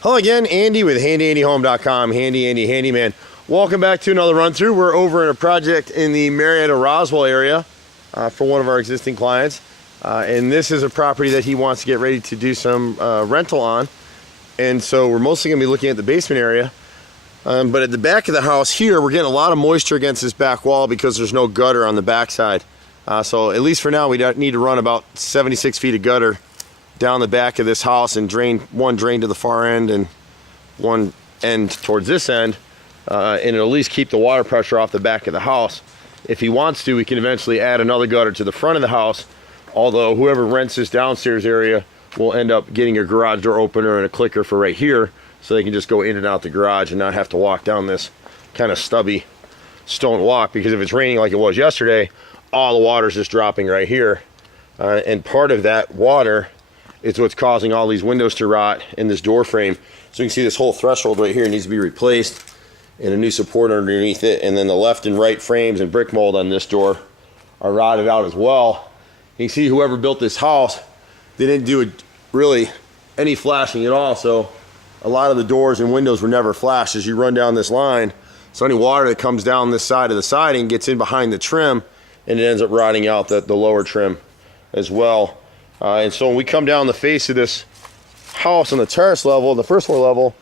Hello again, Andy with HandyANDYHome.com, Handy Andy Handyman. Welcome back to another run through. We're over in a project in the Marietta, Roswell area for one of our existing clients. And this is a property that he wants to get ready to do some rental on. And so we're mostly gonna be looking at the basement area. But at the back of the house here, we're getting a lot of moisture against this back wall because there's no gutter on the back side. So at least for now, we need to run about 76 feet of gutter down the back of this house and one drain to the far end and one end towards this end, and it'll at least keep the water pressure off the back of the house. If he wants to, we can eventually add another gutter to the front of the house, although whoever rents this downstairs area will end up getting a garage door opener and a clicker for right here, so they can just go in and out the garage and not have to walk down this kind of stubby stone walk, because if it's raining like it was yesterday, all the water's just dropping right here, and part of that water it's what's causing all these windows to rot in this door frame. So you can see this whole threshold right here needs to be replaced and a new support underneath it. And then the left and right frames and brick mold on this door are rotted out as well. You can see whoever built this house, they didn't do really any flashing at all. So a lot of the doors and windows were never flashed as you run down this line. So any water that comes down this side of the siding gets in behind the trim and it ends up rotting out the lower trim as well. And so when we come down the face of this house on the terrace level, the first floor level,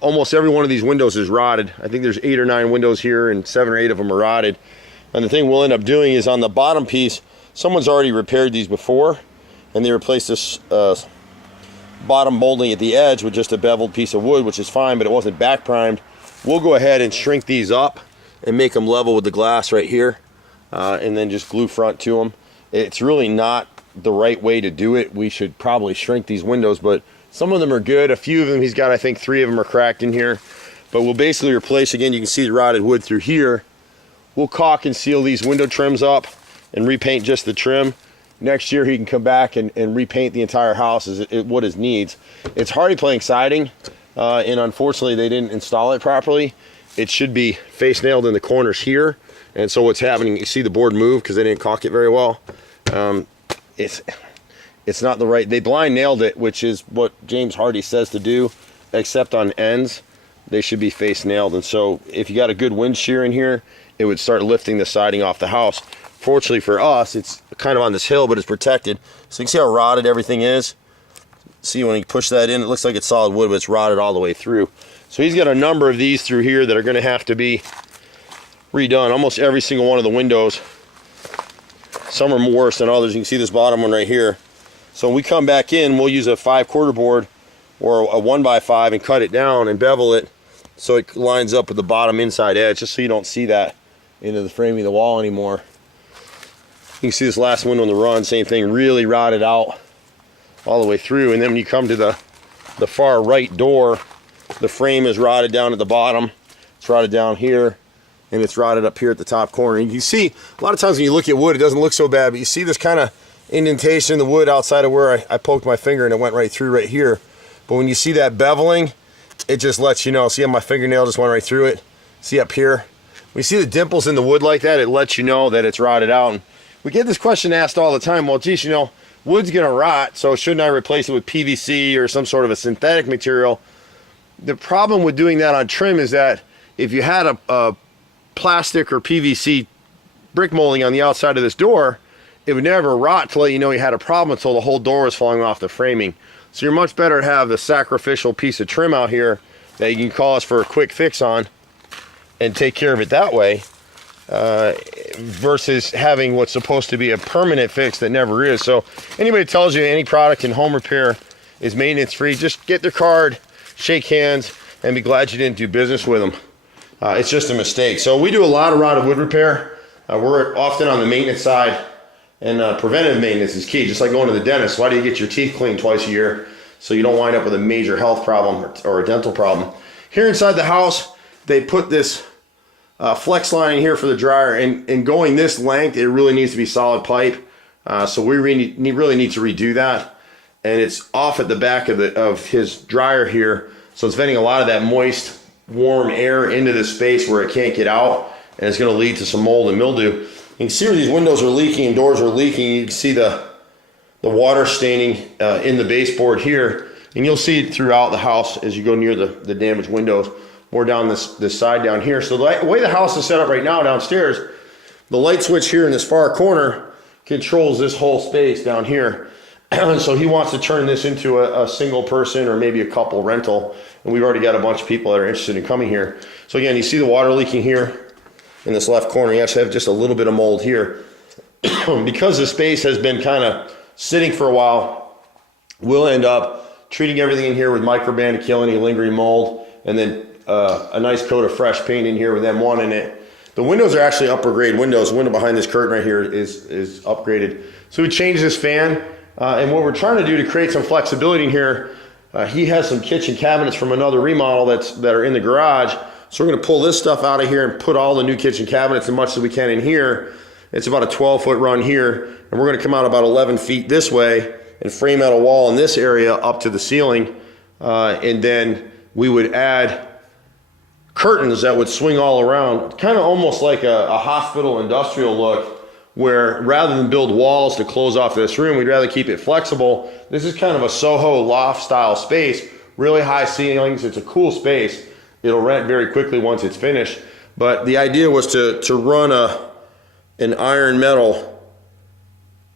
almost every one of these windows is rotted. I think there's 8 or 9 windows here and 7 or 8 of them are rotted. And the thing we'll end up doing is on the bottom piece, someone's already repaired these before, and they replaced this bottom molding at the edge with just a beveled piece of wood, which is fine, but it wasn't back primed. We'll go ahead and shrink these up and make them level with the glass right here, and then just glue front to them. It's really not the right way to do it. We should probably shrink these windows, but some of them are good. A few of them, he's got, I think 3 of them are cracked in here. But we'll basically replace, again, you can see the rotted wood through here. We'll caulk and seal these window trims up and repaint just the trim. Next year he can come back and repaint the entire house as what it needs. It's Hardy plank siding, and unfortunately they didn't install it properly. It should be face nailed in the corners here. And so what's happening, you see the board move because they didn't caulk it very well. It's not the right, they blind nailed it, which is what James Hardy says to do, except on ends they should be face nailed. And so if you got a good wind shear in here, it would start lifting the siding off the house. Fortunately for us, it's kind of on this hill, but it's protected. So you can see how rotted everything is. See, when you push that in, it looks like it's solid wood, but it's rotted all the way through. So he's got a number of these through here that are going to have to be redone. Almost every single one of the windows, some are worse than others. You can see this bottom one right here. So when we come back in, we'll use a 5/4 board or a 1x5 and cut it down and bevel it so it lines up with the bottom inside edge, just so you don't see that into the framing of the wall anymore. You can see this last window in the run, same thing, really rotted out all the way through. And then when you come to the far right door, the frame is rotted down at the bottom. It's rotted down here, and it's rotted up here at the top corner. And you can see, a lot of times when you look at wood, it doesn't look so bad, but you see this kind of indentation in the wood outside of where I poked my finger and it went right through right here. But when you see that beveling, it just lets you know. See how my fingernail just went right through it? See up here? When you see the dimples in the wood like that, it lets you know that it's rotted out. And we get this question asked all the time, well, geez, you know, wood's gonna rot, so shouldn't I replace it with PVC or some sort of a synthetic material? The problem with doing that on trim is that if you had a plastic or PVC brick molding on the outside of this door, it would never rot to let you know you had a problem until the whole door was falling off the framing. So you're much better to have the sacrificial piece of trim out here that you can call us for a quick fix on and take care of it that way, versus having what's supposed to be a permanent fix that never is. So anybody that tells you any product in home repair is maintenance free, just get their card, shake hands, and be glad you didn't do business with them. It's just a mistake. So we do a lot of rotted wood repair. We're often on the maintenance side. And preventive maintenance is key, just like going to the dentist. Why do you get your teeth cleaned twice a year? So you don't wind up with a major health problem or a dental problem. Here inside the house, they put this flex line in here for the dryer, and going this length, it really needs to be solid pipe. So we really need to redo that. And it's off at the back of his dryer here, so it's venting a lot of that moist, warm air into this space where it can't get out, and it's going to lead to some mold and mildew. You can see where these windows are leaking and doors are leaking. You can see the water staining in the baseboard here. And you'll see it throughout the house as you go near the damaged windows, more down this side down here. So the way the house is set up right now downstairs, the light switch here in this far corner controls this whole space down here. So he wants to turn this into a single person or maybe a couple rental. And we've already got a bunch of people that are interested in coming here. So again, you see the water leaking here in this left corner. You actually have just a little bit of mold here. Because the space has been kind of sitting for a while, we'll end up treating everything in here with microban to kill any lingering mold, and then a nice coat of fresh paint in here with M1 in it. The windows are actually upper grade windows. The window behind this curtain right here is upgraded. So we changed this fan, and what we're trying to do to create some flexibility in here, he has some kitchen cabinets from another remodel that are in the garage. So we're going to pull this stuff out of here and put all the new kitchen cabinets as much as we can in here. It's about a 12-foot run here, and we're going to come out about 11 feet this way and frame out a wall in this area up to the ceiling, and then we would add curtains that would swing all around, kind of almost like a hospital industrial look, where rather than build walls to close off this room, we'd rather keep it flexible. This is kind of a Soho loft style space, really high ceilings. It's a cool space. It'll rent very quickly once it's finished, but the idea was to run an iron metal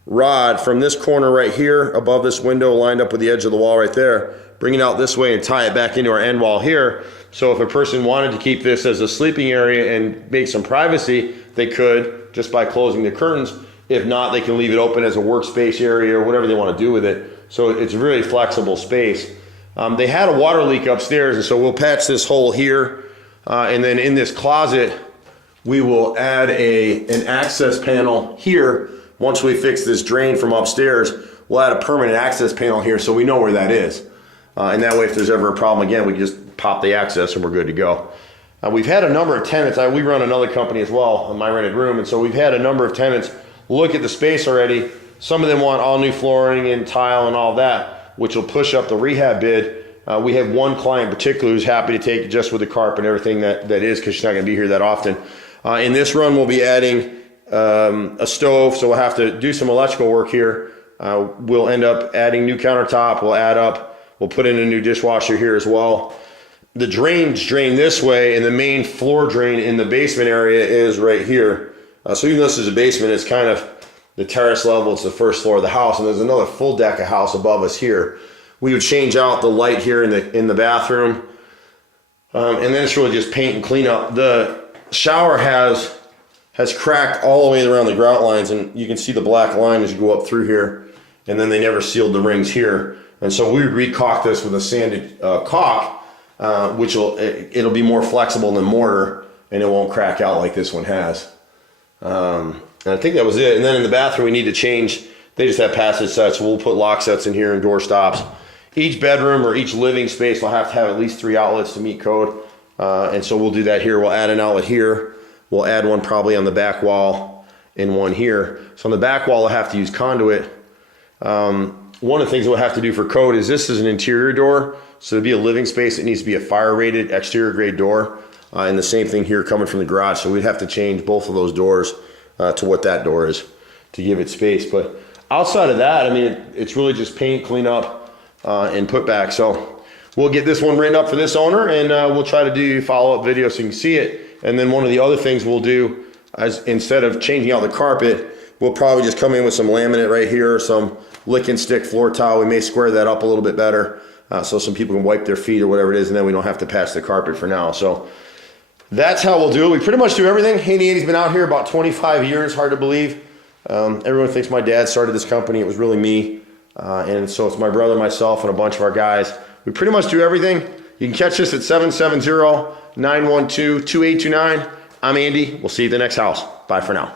rod from this corner right here above this window lined up with the edge of the wall right there, bring it out this way and tie it back into our end wall here. So if a person wanted to keep this as a sleeping area and make some privacy, they could just by closing the curtains. If not, they can leave it open as a workspace area or whatever they want to do with it. So it's a really flexible space. They had a water leak upstairs, and so we'll patch this hole here, and then in this closet we will add an access panel here. Once we fix this drain from upstairs, we'll add a permanent access panel here so we know where that is. And that way, if there's ever a problem again, we can just pop the access and we're good to go. We've had a number of tenants. We run another company as well on My Rented Room, and so we've had a number of tenants look at the space already. Some of them want all new flooring and tile and all that, which will push up the rehab bid. We have one client in particular who's happy to take it just with the carpet and everything that is, because she's not going to be here that often. In this run, we'll be adding a stove, so we'll have to do some electrical work here. We'll end up adding new countertop. We'll put in a new dishwasher here as well. The drains drain this way, and the main floor drain in the basement area is right here. So even though this is a basement, it's kind of the terrace level. It's the first floor of the house, and there's another full deck of house above us here. We would change out the light here in the bathroom, and then it's really just paint and clean up. The shower has cracked all the way around the grout lines, and you can see the black line as you go up through here, and then they never sealed the rings here. And so we would re-caulk this with a sanded caulk, which it'll be more flexible than mortar, and it won't crack out like this one has. And I think that was it. And then in the bathroom, we need to change. They just have passage sets, so we'll put lock sets in here and door stops. Each bedroom or each living space will have to have at least 3 outlets to meet code. And so we'll do that here. We'll add an outlet here. We'll add one probably on the back wall and one here. So on the back wall, I'll have to use conduit. One of the things we'll have to do for code is this is an interior door. So to be a living space, it needs to be a fire rated exterior grade door. And the same thing here coming from the garage. So we'd have to change both of those doors to what that door is to give it space. But outside of that, I mean, it's really just paint, clean up, and put back. So we'll get this one written up for this owner, and we'll try to do follow-up videos so you can see it. And then one of the other things we'll do is, instead of changing out the carpet, we'll probably just come in with some laminate right here, or some lick and stick floor tile. We may square that up a little bit better, so some people can wipe their feet or whatever it is, and then we don't have to patch the carpet for now. So that's how we'll do it. We pretty much do everything. HandyANDY's been out here about 25 years, hard to believe. Everyone thinks my dad started this company. It was really me. And so it's my brother, myself, and a bunch of our guys. We pretty much do everything. You can catch us at 770-912-2829. I'm Andy. We'll see you at the next house. Bye for now.